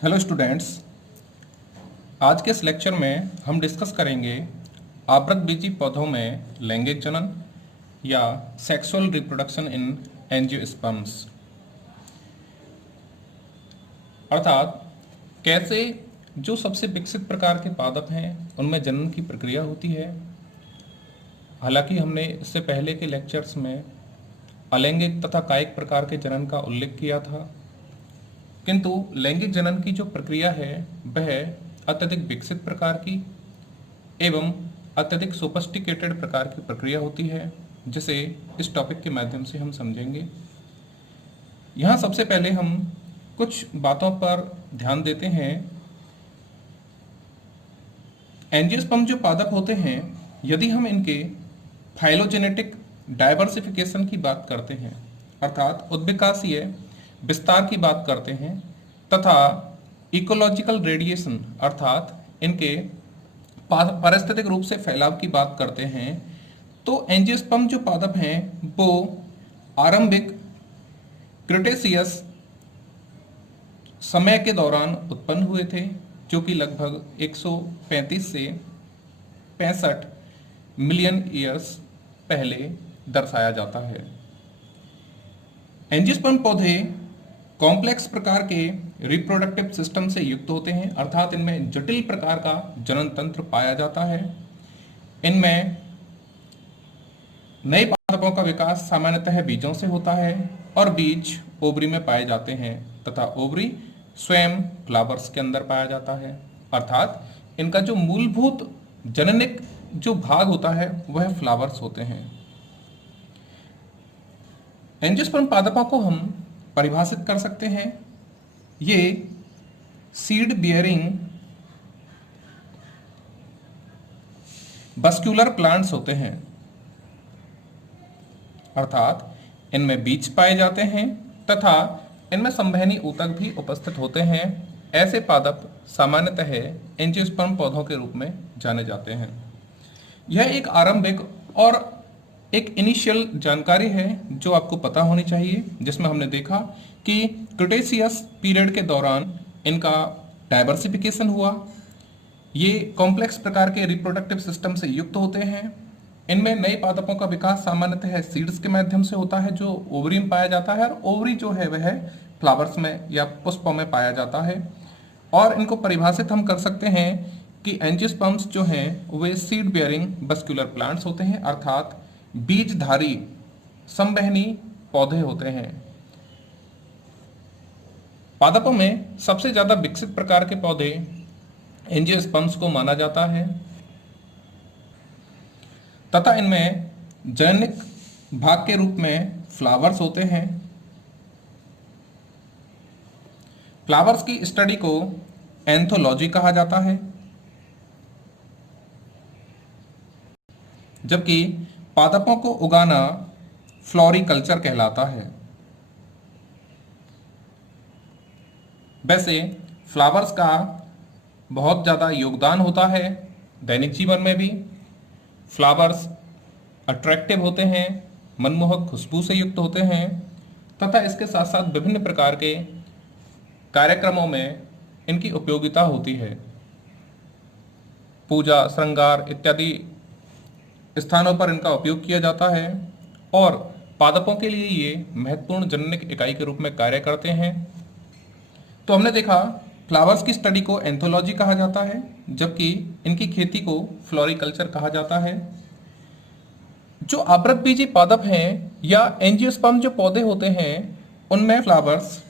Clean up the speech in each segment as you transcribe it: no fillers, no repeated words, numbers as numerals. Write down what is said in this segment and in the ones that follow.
Hello students. आज के इस लेक्चर में हम डिस्कस करेंगे आवृतबीजी पौधों में लैंगिक जनन या सेक्सुअल रिप्रोडक्शन इन एंजियोस्पर्म्स, अर्थात कैसे जो सबसे विकसित प्रकार के पादप हैं उनमें जनन की प्रक्रिया होती है। हालांकि हमने इससे पहले के लेक्चर्स में अलैंगिक तथा कायिक प्रकार के जनन का उल्लेख किया था, किंतु लैंगिक जनन की जो प्रक्रिया है वह अत्यधिक विकसित प्रकार की एवं अत्यधिक सोफिस्टिकेटेड प्रकार की प्रक्रिया होती है, जिसे इस टॉपिक के माध्यम से हम समझेंगे। यहाँ सबसे पहले हम कुछ बातों पर ध्यान देते हैं। एंजियोस्पर्म जो पादप होते हैं, यदि हम इनके फाइलोजेनेटिक डाइवर्सिफिकेशन की बात करते हैं, अर्थात उद्विकासीय विस्तार की बात करते हैं, तथा इकोलॉजिकल रेडिएशन अर्थात इनके पारिस्थितिक रूप से फैलाव की बात करते हैं, तो एंजियोस्पर्म जो पादप हैं वो आरंभिक क्रिटेशियस समय के दौरान उत्पन्न हुए थे, जो कि लगभग 135 से 65 मिलियन ईयर्स पहले दर्शाया जाता है। एंजियोस्पर्म पौधे कॉम्प्लेक्स प्रकार के रिप्रोडक्टिव सिस्टम से युक्त होते हैं, अर्थात इनमें जटिल प्रकार का जनन तंत्र पाया जाता है। इनमें नए पादपों का विकास सामान्यतः बीजों से होता है और बीज ओवरी में पाए जाते हैं तथा ओवरी स्वयं फ्लावर्स के अंदर पाया जाता है, अर्थात इनका जो मूलभूत जननिक जो भाग होता है वह फ्लावर्स होते हैं। एंजियोस्पर्म पादपों को हम परिभाषित कर सकते हैं, ये सीड बियरिंग बस्क्यूलर प्लांट्स होते हैं, अर्थात इनमें बीज पाए जाते हैं तथा इनमें संवहनी ऊतक भी उपस्थित होते हैं। ऐसे पादप सामान्यतः एंजियोस्पर्म पौधों के रूप में जाने जाते हैं। यह एक आरंभिक और एक इनिशियल जानकारी है जो आपको पता होनी चाहिए, जिसमें हमने देखा कि क्रिटेशियस पीरियड के दौरान इनका डाइवर्सिफिकेशन हुआ। ये कॉम्प्लेक्स प्रकार के रिप्रोडक्टिव सिस्टम से युक्त होते हैं। इनमें नए पादपों का विकास सामान्यतः सीड्स के माध्यम से होता है, जो ओवरी में पाया जाता है, और ओवरी जो है वह फ्लावर्स में या पुष्पों में पाया जाता है। और इनको परिभाषित हम कर सकते हैं कि एंजियोस्पर्म्स जो हैं वे सीड बेयरिंग बस्क्यूलर प्लांट्स होते हैं, अर्थात बीजधारी संवहनी पौधे होते हैं। पादपों में सबसे ज्यादा विकसित प्रकार के पौधे एंजियोस्पर्म्स को माना जाता है तथा इनमें जननिक भाग के रूप में फ्लावर्स होते हैं। फ्लावर्स की स्टडी को एंथोलॉजी कहा जाता है, जबकि पादपों को उगाना फ्लोरिकल्चर कहलाता है। वैसे फ्लावर्स का बहुत ज़्यादा योगदान होता है दैनिक जीवन में भी। फ्लावर्स अट्रैक्टिव होते हैं, मनमोहक खुशबू से युक्त होते हैं तथा इसके साथ साथ विभिन्न प्रकार के कार्यक्रमों में इनकी उपयोगिता होती है। पूजा, श्रृंगार इत्यादि स्थानों पर इनका उपयोग किया जाता है और पादपों के लिए ये महत्वपूर्ण जननिक इकाई के रूप में कार्य करते हैं। तो हमने देखा फ्लावर्स की स्टडी को एंथोलॉजी कहा जाता है, जबकि इनकी खेती को फ्लोरिकल्चर कहा जाता है। जो आवृतबीजी पादप हैं या एंजियोस्पर्म जो पौधे होते हैं, उनमें फ्लावर्स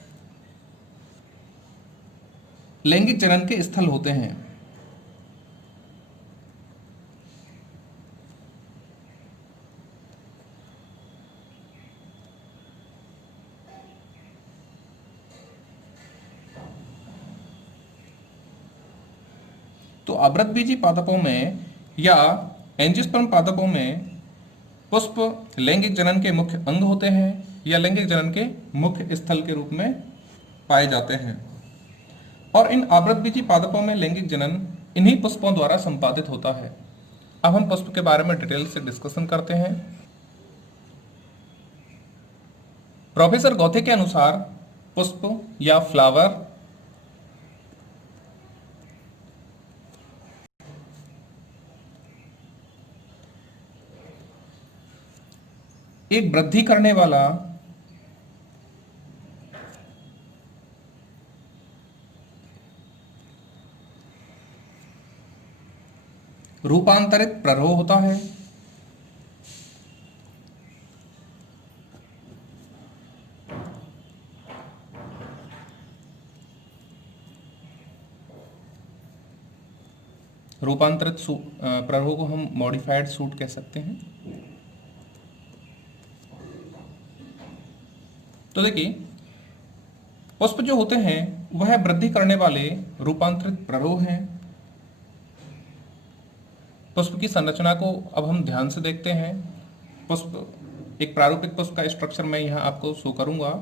लैंगिक जनन के स्थल होते हैं। तो आवृतबीजी पादपों में या एंजियोस्पर्म पादपों में पुष्प लैंगिक जनन के मुख्य अंग होते हैं या लैंगिक जनन के मुख्य स्थल के रूप में पाए जाते हैं। और इन आवृतबीजी पादपों में लैंगिक जनन इन्हीं पुष्पों द्वारा संपादित होता है। अब हम पुष्प के बारे में डिटेल से डिस्कशन करते हैं। प्रोफेसर गौथे के अनुसार पुष्प या फ्लावर एक वृद्धि करने वाला रूपांतरित प्ररोह होता है। रूपांतरित प्ररोह को हम मॉडिफाइड सूट कह सकते हैं। तो देखिए, पुष्प जो होते हैं वह वृद्धि करने वाले रूपांतरित प्ररोह हैं। पुष्प की संरचना को अब हम ध्यान से देखते हैं। पुष्प, एक प्रारूपिक पुष्प का स्ट्रक्चर मैं यहाँ आपको शो करूंगा।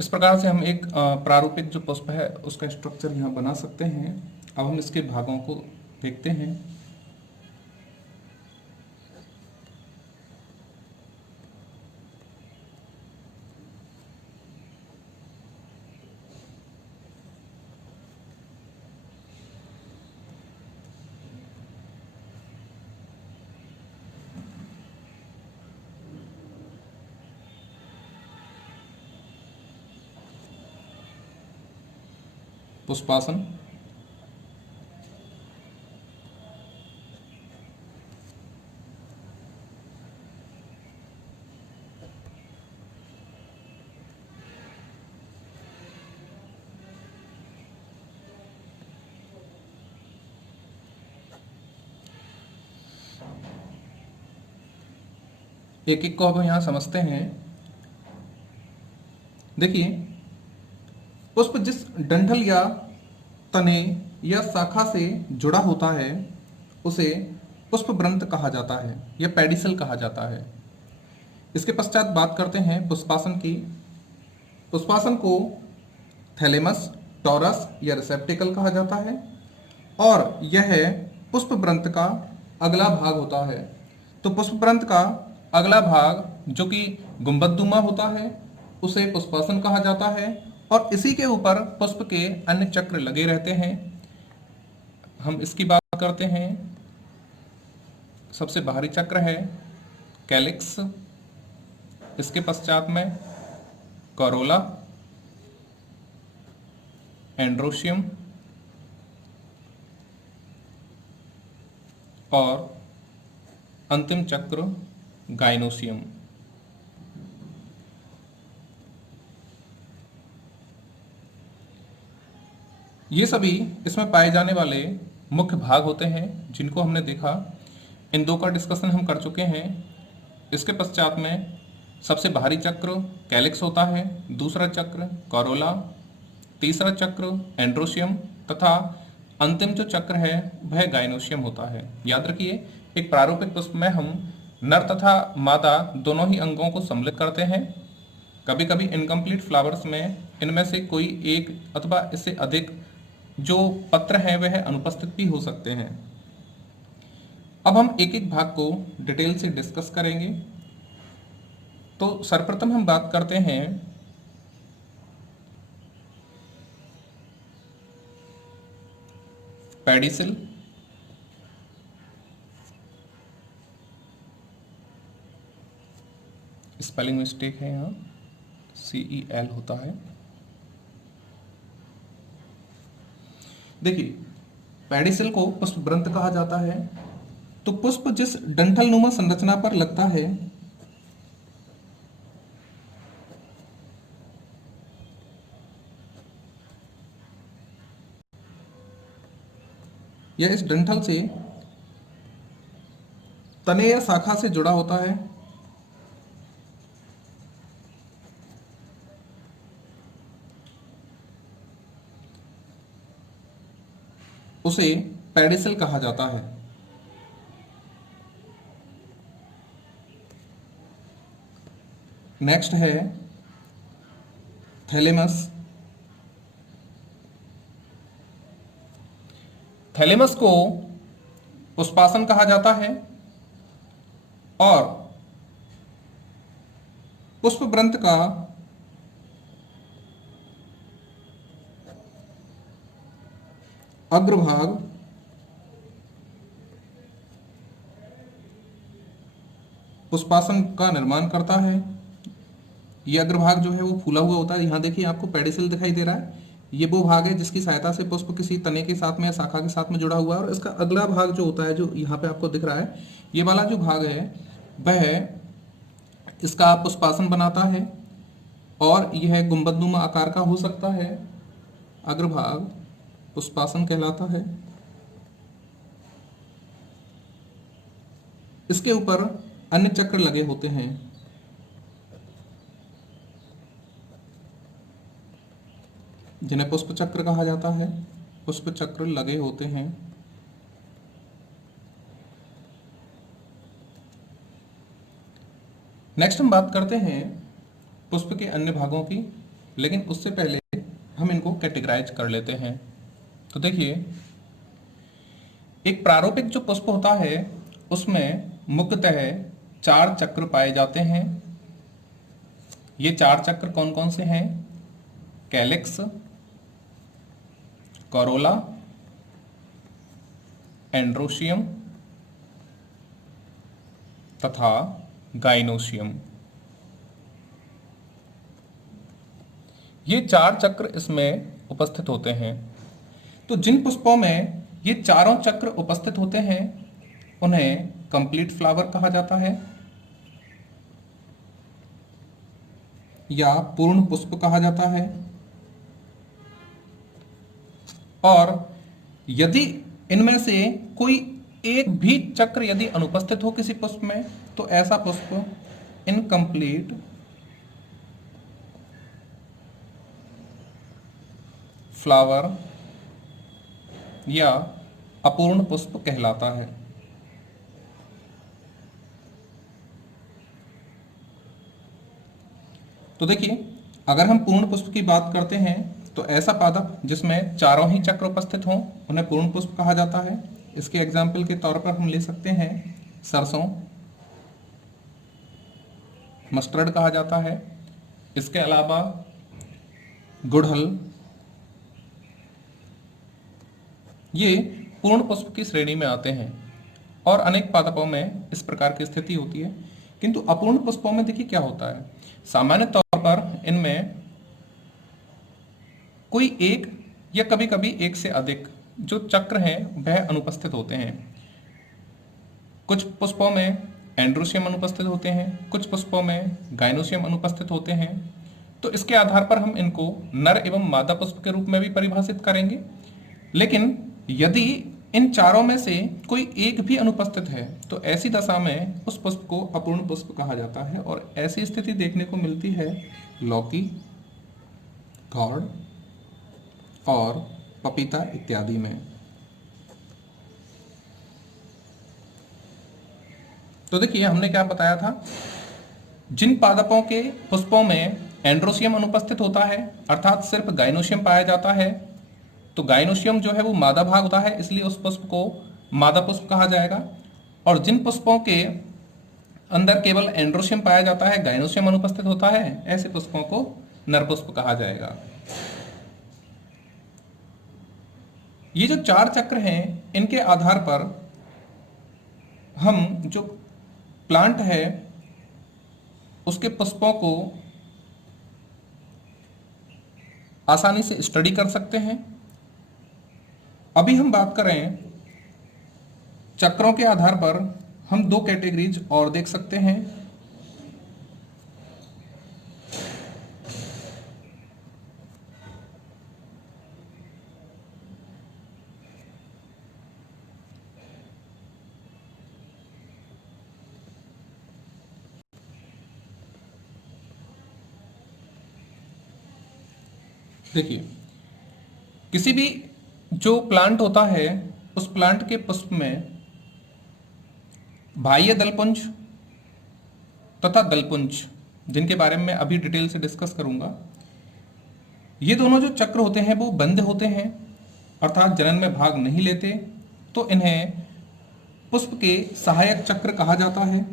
इस प्रकार से हम एक प्रारूपिक जो पुष्प है उसका स्ट्रक्चर यहाँ बना सकते हैं। अब हम इसके भागों को देखते हैं। पुष्पासन, एक एक को अब यहाँ समझते हैं। देखिए, पुष्प जिस डंठल या तने या शाखा से जुड़ा होता है उसे पुष्पवृंत कहा जाता है या पेडिसल कहा जाता है। इसके पश्चात बात करते हैं पुष्पासन की। पुष्पासन को थैलेमस, टॉरस या रिसेप्टिकल कहा जाता है और यह पुष्पवृंत का अगला भाग होता है। तो पुष्पवृंत का अगला भाग जो कि गुंबदनुमा होता है उसे पुष्पासन कहा जाता है और इसी के ऊपर पुष्प के अन्य चक्र लगे रहते हैं। हम इसकी बात करते हैं। सबसे बाहरी चक्र है कैलिक्स, इसके पश्चात में करोला, एंड्रोशियम और अंतिम चक्र गाइनोसियम। ये सभी इसमें पाए जाने वाले मुख्य भाग होते हैं जिनको हमने देखा। इन दो का डिस्कशन हम कर चुके हैं। इसके पश्चात में सबसे बाहरी चक्र कैलिक्स होता है, दूसरा चक्र करोला, तीसरा चक्र एंड्रोशियम तथा अंतिम जो चक्र है वह गाइनोशियम होता है। याद रखिए, एक प्रारूपिक पुष्प में हम नर तथा मादा दोनों ही अंगों को सम्मिलित करते हैं। कभी कभी इनकम्प्लीट फ्लावर्स में इनमें से कोई एक अथवा इससे अधिक जो पत्र हैं वह अनुपस्थित भी हो सकते हैं। अब हम एक एक भाग को डिटेल से डिस्कस करेंगे। तो सर्वप्रथम हम बात करते हैं पेडिसिल। स्पेलिंग मिस्टेक है, यहाँ CEL होता है। देखिए, पेडिसिल को पुष्पवृंत कहा जाता है। तो पुष्प जिस डंठल नुमा संरचना पर लगता है या इस डंठल से तने या शाखा से जुड़ा होता है, उसे पेडिसल कहा जाता है। नेक्स्ट है थैलेमस। थैलेमस को पुष्पासन कहा जाता है और पुष्पवृंत का अग्रभाग पुष्पासन का निर्माण करता है। ये अग्रभाग जो है वो फूला हुआ होता है। यहाँ देखिए आपको पेडिसल दिखाई दे रहा है, ये वो भाग है जिसकी सहायता से पुष्प किसी तने के साथ में या शाखा के साथ में जुड़ा हुआ है। और इसका अगला भाग जो होता है, जो यहाँ पे आपको दिख रहा है, ये वाला जो भाग है वह इसका पुष्पासन बनाता है और यह गुंबदनुमा आकार का हो सकता है। अग्रभाग पुष्पासन कहलाता है। इसके ऊपर अन्य चक्र लगे होते हैं, जिन्हें पुष्प चक्र कहा जाता है। पुष्प चक्र लगे होते हैं। नेक्स्ट हम बात करते हैं पुष्प के अन्य भागों की, लेकिन उससे पहले हम इनको कैटेगराइज कर लेते हैं। तो देखिए, एक प्रारूपिक जो पुष्प होता है उसमें मुख्यतः 4 चक्र पाए जाते हैं। ये 4 चक्र कौन कौन से हैं? कैलिक्स, कोरोला, एंड्रोशियम तथा गाइनोशियम। ये 4 चक्र इसमें उपस्थित होते हैं। तो जिन पुष्पों में ये चारों चक्र उपस्थित होते हैं उन्हें कंप्लीट फ्लावर कहा जाता है या पूर्ण पुष्प कहा जाता है। और यदि इनमें से कोई एक भी चक्र यदि अनुपस्थित हो किसी पुष्प में, तो ऐसा पुष्प इनकम्प्लीट फ्लावर या अपूर्ण पुष्प कहलाता है। तो देखिए, अगर हम पूर्ण पुष्प की बात करते हैं तो ऐसा पादप जिसमें चारों ही चक्र उपस्थित हों उन्हें पूर्ण पुष्प कहा जाता है। इसके एग्जाम्पल के तौर पर हम ले सकते हैं सरसों, मस्टर्ड कहा जाता है। इसके अलावा गुड़हल, ये पूर्ण पुष्प की श्रेणी में आते हैं। और अनेक पादपों में इस प्रकार की स्थिति होती है। किंतु अपूर्ण पुष्पों में देखिए क्या होता है, सामान्य तौर पर इनमें कोई एक या कभी कभी एक से अधिक जो चक्र हैं वह अनुपस्थित होते हैं। कुछ पुष्पों में एंड्रोशियम अनुपस्थित होते हैं, कुछ पुष्पों में गाइनोशियम अनुपस्थित होते हैं। तो इसके आधार पर हम इनको नर एवं मादा पुष्प के रूप में भी परिभाषित करेंगे। लेकिन यदि इन चारों में से कोई एक भी अनुपस्थित है तो ऐसी दशा में उस पुष्प को अपूर्ण पुष्प कहा जाता है। और ऐसी स्थिति देखने को मिलती है लौकी, गौड़ और पपीता इत्यादि में। तो देखिए, हमने क्या बताया था, जिन पादपों के पुष्पों में एंड्रोशियम अनुपस्थित होता है अर्थात सिर्फ गाइनोशियम पाया जाता है, तो गाइनोशियम जो है वो मादा भाग होता है, इसलिए उस पुष्प को मादा पुष्प कहा जाएगा। और जिन पुष्पों के अंदर केवल एंड्रोशियम पाया जाता है, गाइनोशियम अनुपस्थित होता है, ऐसे पुष्पों को नर पुष्प कहा जाएगा। ये जो 4 चक्र हैं इनके आधार पर हम जो प्लांट है उसके पुष्पों को आसानी से स्टडी कर सकते हैं। अभी हम बात करें चक्रों के आधार पर हम 2 कैटेगरीज और देख सकते हैं। देखिए, किसी भी जो प्लांट होता है उस प्लांट के पुष्प में बाह्य दलपुंज तथा दलपुंज, जिनके बारे में अभी डिटेल से डिस्कस करूंगा, ये दोनों जो चक्र होते हैं वो बंद होते हैं, अर्थात जनन में भाग नहीं लेते, तो इन्हें पुष्प के सहायक चक्र कहा जाता है।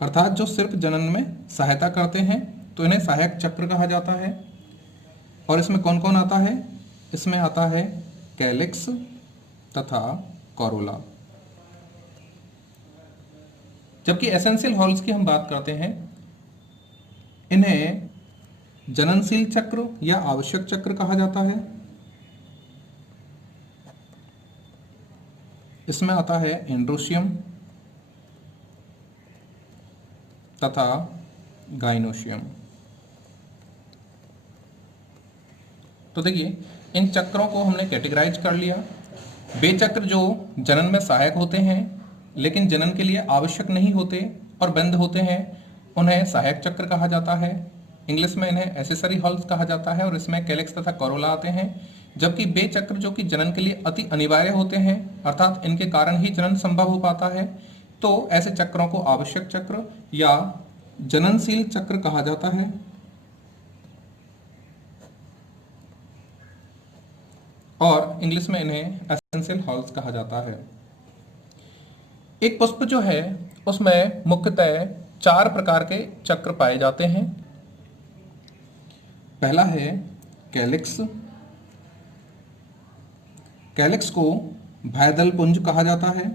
अर्थात जो सिर्फ जनन में सहायता करते हैं तो इन्हें सहायक चक्र कहा जाता है। और इसमें कौन कौन आता है? इसमें आता है कैलिक्स तथा कोरोला। जबकि एसेंशियल हॉर्न्स की हम बात करते हैं, इन्हें जननशील चक्र या आवश्यक चक्र कहा जाता है। इसमें आता है एंड्रोशियम तथा गाइनोशियम। तो देखिए, इन चक्रों को हमने कैटेगराइज कर लिया। वे चक्र जो जनन में सहायक होते हैं लेकिन जनन के लिए आवश्यक नहीं होते और बंद होते हैं, उन्हें सहायक चक्र कहा जाता है। इंग्लिश में इन्हें एसेसरी हॉल्स कहा जाता है और इसमें कैलिक्स तथा कोरोला आते हैं। जबकि वे चक्र जो कि जनन के लिए अति अनिवार्य होते हैं, अर्थात इनके कारण ही जनन संभव हो पाता है, तो ऐसे चक्रों को आवश्यक चक्र या जननशील चक्र कहा जाता है। और इंग्लिश में इन्हें एसेंशियल हॉल्स कहा जाता है। एक पुष्प जो है उसमें मुख्यतः 4 प्रकार के चक्र पाए जाते हैं। पहला है कैलिक्स। कैलिक्स को बाह्यदल पुंज कहा जाता है।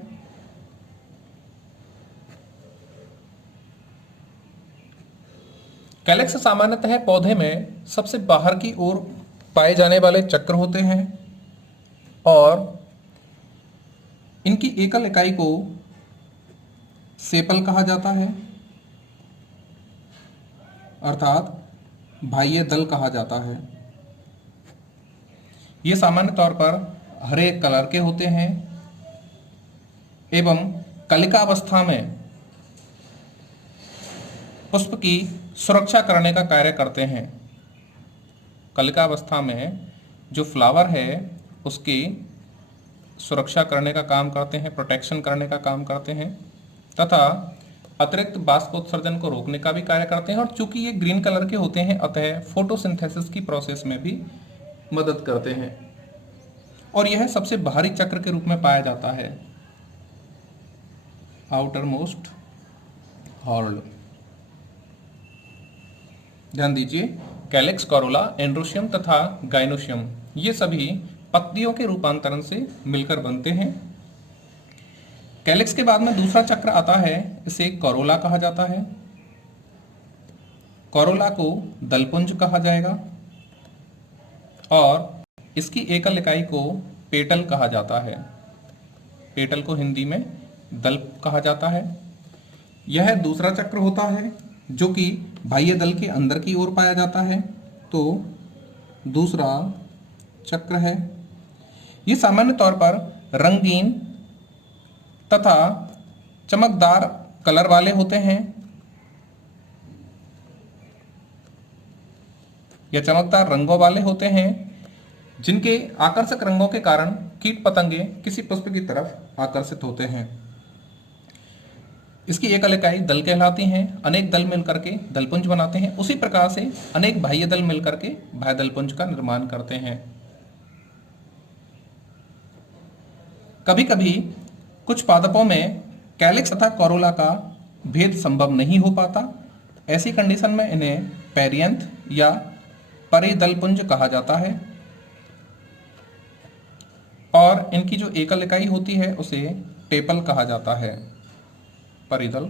कैलिक्स सामान्यतः पौधे में सबसे बाहर की ओर पाए जाने वाले चक्र होते हैं और इनकी एकल इकाई को सेपल कहा जाता है, अर्थात बाह्य दल कहा जाता है। ये सामान्य तौर पर हरे कलर के होते हैं एवं कलिकावस्था में पुष्प की सुरक्षा करने का कार्य करते हैं। कलिकावस्था में जो फ्लावर है उसकी सुरक्षा करने का काम करते हैं, प्रोटेक्शन करने का काम करते हैं तथा अतिरिक्त बाष्पोत्सर्जन को रोकने का भी कार्य करते हैं। और चूंकि ये ग्रीन कलर के होते हैं, अतः फोटोसिंथेसिस की प्रोसेस में भी मदद करते हैं और यह सबसे बाहरी चक्र के रूप में पाया जाता है, आउटर मोस्ट हॉर्न। ध्यान दीजिए, कैलिक्स, कोरोला, एंड्रोशियम तथा गाइनोशियम ये सभी पत्तियों के रूपांतरण से मिलकर बनते हैं। कैलिक्स के बाद में दूसरा चक्र आता है, इसे कोरोला कहा जाता है। कोरोला को दलपुंज कहा जाएगा और इसकी एकल इकाई को पेटल कहा जाता है। पेटल को हिंदी में दल कहा जाता है। यह दूसरा चक्र होता है जो कि बाह्य दल के अंदर की ओर पाया जाता है, तो दूसरा चक्र है। ये सामान्य तौर पर रंगीन तथा चमकदार कलर वाले होते हैं या चमकदार रंगों वाले होते हैं, जिनके आकर्षक रंगों के कारण कीट पतंगे किसी पुष्प की तरफ आकर्षित होते हैं। इसकी एकल इकाई दल कहलाती हैं। अनेक दल मिलकर के दलपुंज बनाते हैं। उसी प्रकार से अनेक बाह्य दल मिलकर के बाह्य दलपुंज का निर्माण करते हैं। कभी कभी कुछ पादपों में कैलिक्स तथा कोरोला का भेद संभव नहीं हो पाता। ऐसी कंडीशन में इन्हें पेरियंथ या परिदलपुंज कहा जाता है और इनकी जो एकल इकाई होती है उसे टेपल कहा जाता है, परिदल।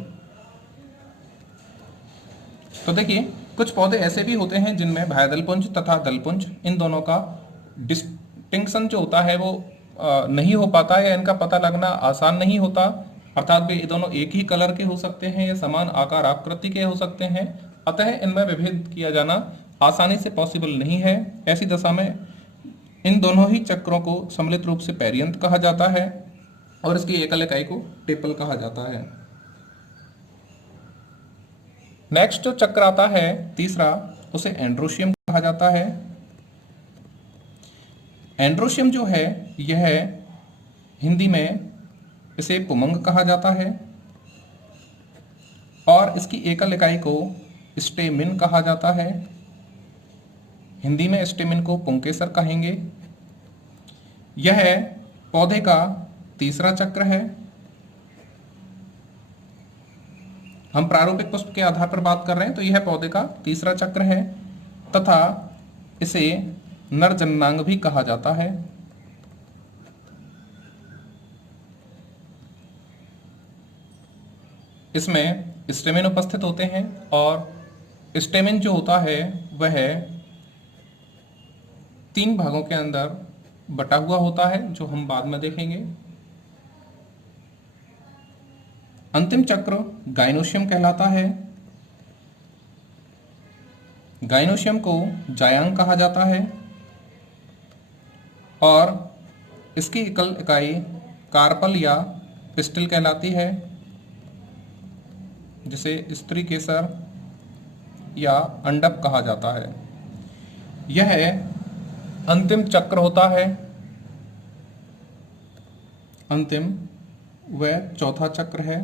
तो देखिए, कुछ पौधे ऐसे भी होते हैं जिनमें बाह्यदलपुंज तथा दलपुंज इन दोनों का डिस्टिंक्शन जो होता है वो नहीं हो पाता या इनका पता लगना आसान नहीं होता, अर्थात वे दोनों एक ही कलर के हो सकते हैं या समान आकार आकृति के हो सकते हैं, अतः इनमें विभेद किया जाना आसानी से पॉसिबल नहीं है। ऐसी दशा में इन दोनों ही चक्रों को सम्मिलित रूप से पेरियंथ कहा जाता है और इसकी एकल इकाई को टेपल कहा जाता है। नेक्स्ट जो चक्र आता है तीसरा, उसे एंड्रोशियम कहा जाता है। एंड्रोशियम जो है यह हिंदी में इसे पुमंग कहा जाता है और इसकी एकल इकाई को स्टेमिन कहा जाता है। हिंदी में स्टेमिन को पुंकेसर कहेंगे। यह पौधे का तीसरा चक्र है। हम प्रारूपिक पुष्प के आधार पर बात कर रहे हैं, तो यह पौधे का तीसरा चक्र है तथा इसे नर जननांग भी कहा जाता है। इसमें स्टेमिन उपस्थित होते हैं और स्टेमिन जो होता है वह 3 भागों के अंदर बटा हुआ होता है, जो हम बाद में देखेंगे। अंतिम चक्र गाइनोशियम कहलाता है। गाइनोशियम को जायांग कहा जाता है और इसकी एकल इकाई कार्पल या पिस्टिल कहलाती है, जिसे स्त्री केसर या अंडप कहा जाता है। यह अंतिम चक्र होता है। अंतिम वह चौथा चक्र है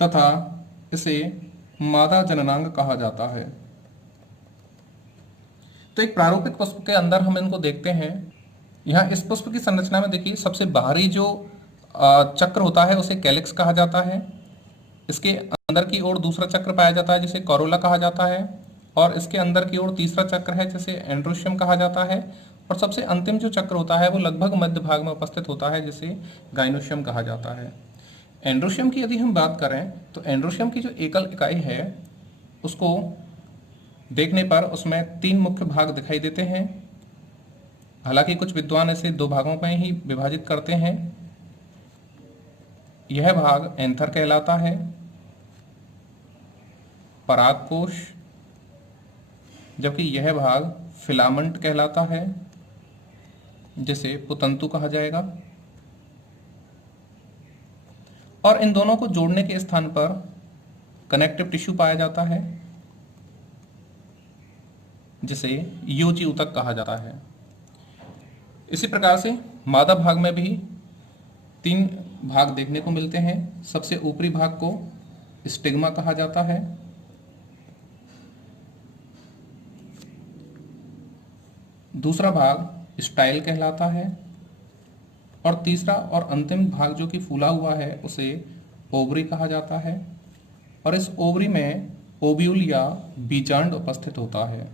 तथा इसे मादा जननांग कहा जाता है। तो एक प्रारूपिक पुष्प के अंदर हम इनको देखते हैं। यहाँ इस पुष्प की संरचना में देखिए, सबसे बाहरी जो चक्र होता है उसे कैलिक्स कहा जाता है। इसके अंदर की ओर दूसरा चक्र पाया जाता है जिसे कोरोला कहा जाता है और इसके अंदर की ओर तीसरा चक्र है जिसे एंड्रोशियम कहा जाता है और सबसे अंतिम जो चक्र होता है वो लगभग मध्य भाग में उपस्थित होता है जिसे गाइनोशियम कहा जाता है। एंड्रोशियम की यदि हम बात करें तो एंड्रोशियम की जो एकल इकाई है उसको देखने पर उसमें 3 मुख्य भाग दिखाई देते हैं। हालांकि कुछ विद्वान इसे 2 भागों में ही विभाजित करते हैं। यह भाग एंथर कहलाता है, परागकोश, जबकि यह भाग फिलामेंट कहलाता है जिसे पुतंतु कहा जाएगा। और इन दोनों को जोड़ने के स्थान पर कनेक्टिव टिश्यू पाया जाता है जिसे योची ऊतक कहा जाता है। इसी प्रकार से मादा भाग में भी 3 भाग देखने को मिलते हैं। सबसे ऊपरी भाग को स्टिग्मा कहा जाता है, दूसरा भाग स्टाइल कहलाता है और तीसरा और अंतिम भाग जो कि फूला हुआ है उसे ओवरी कहा जाता है और इस ओवरी में ओव्यूल या बीजांड उपस्थित होता है।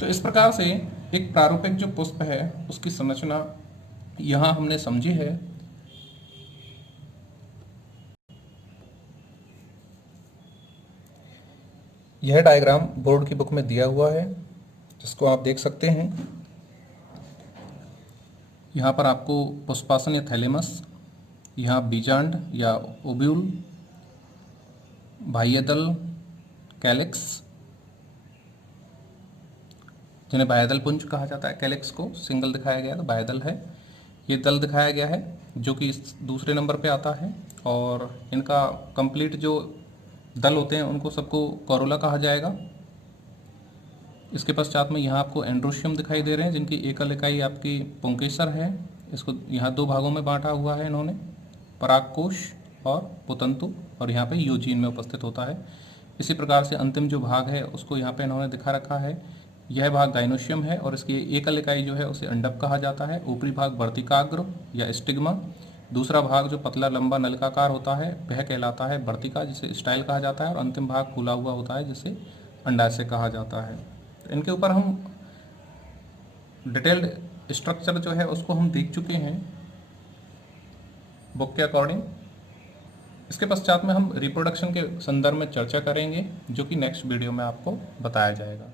तो इस प्रकार से एक प्रारूपिक जो पुष्प है उसकी संरचना यहाँ हमने समझी है। यह डायग्राम बोर्ड की बुक में दिया हुआ है जिसको आप देख सकते हैं। यहाँ पर आपको पुष्पासन या थैलेमस, यहाँ बीजांड या ओव्यूल, बाह्यदल, कैलिक्स जिन्हें बाह्यदल पुंज कहा जाता है, कैलिक्स को सिंगल दिखाया गया है तो बाह्यदल है, ये दल दिखाया गया है जो कि दूसरे नंबर पे आता है और इनका कंप्लीट जो दल होते हैं उनको सबको कोरोला कहा जाएगा। इसके पश्चात में यहाँ आपको एंड्रोशियम दिखाई दे रहे हैं जिनकी एकल इकाई आपकी पुंकेसर है। इसको यहाँ 2 भागों में बांटा हुआ है इन्होंने, परागकोश और पुतंतु, और यहाँ पे यूजीन में उपस्थित होता है। इसी प्रकार से अंतिम जो भाग है उसको यहाँ पे इन्होंने दिखा रखा है। यह भाग गाइनोशियम है और इसकी एकल इकाई जो है उसे अंडप कहा जाता है। ऊपरी भाग वर्तिकाग्र या स्टिग्मा, दूसरा भाग जो पतला लंबा नलिकाकार होता है वह कहलाता है वर्तिका जिसे स्टाइल कहा जाता है और अंतिम भाग फूला हुआ होता है जिसे अंडाशय कहा जाता है। तो इनके ऊपर हम डिटेल्ड स्ट्रक्चर जो है उसको हम देख चुके हैं बुक के अकॉर्डिंग। इसके पश्चात में हम रिप्रोडक्शन के संदर्भ में चर्चा करेंगे जो कि नेक्स्ट वीडियो में आपको बताया जाएगा।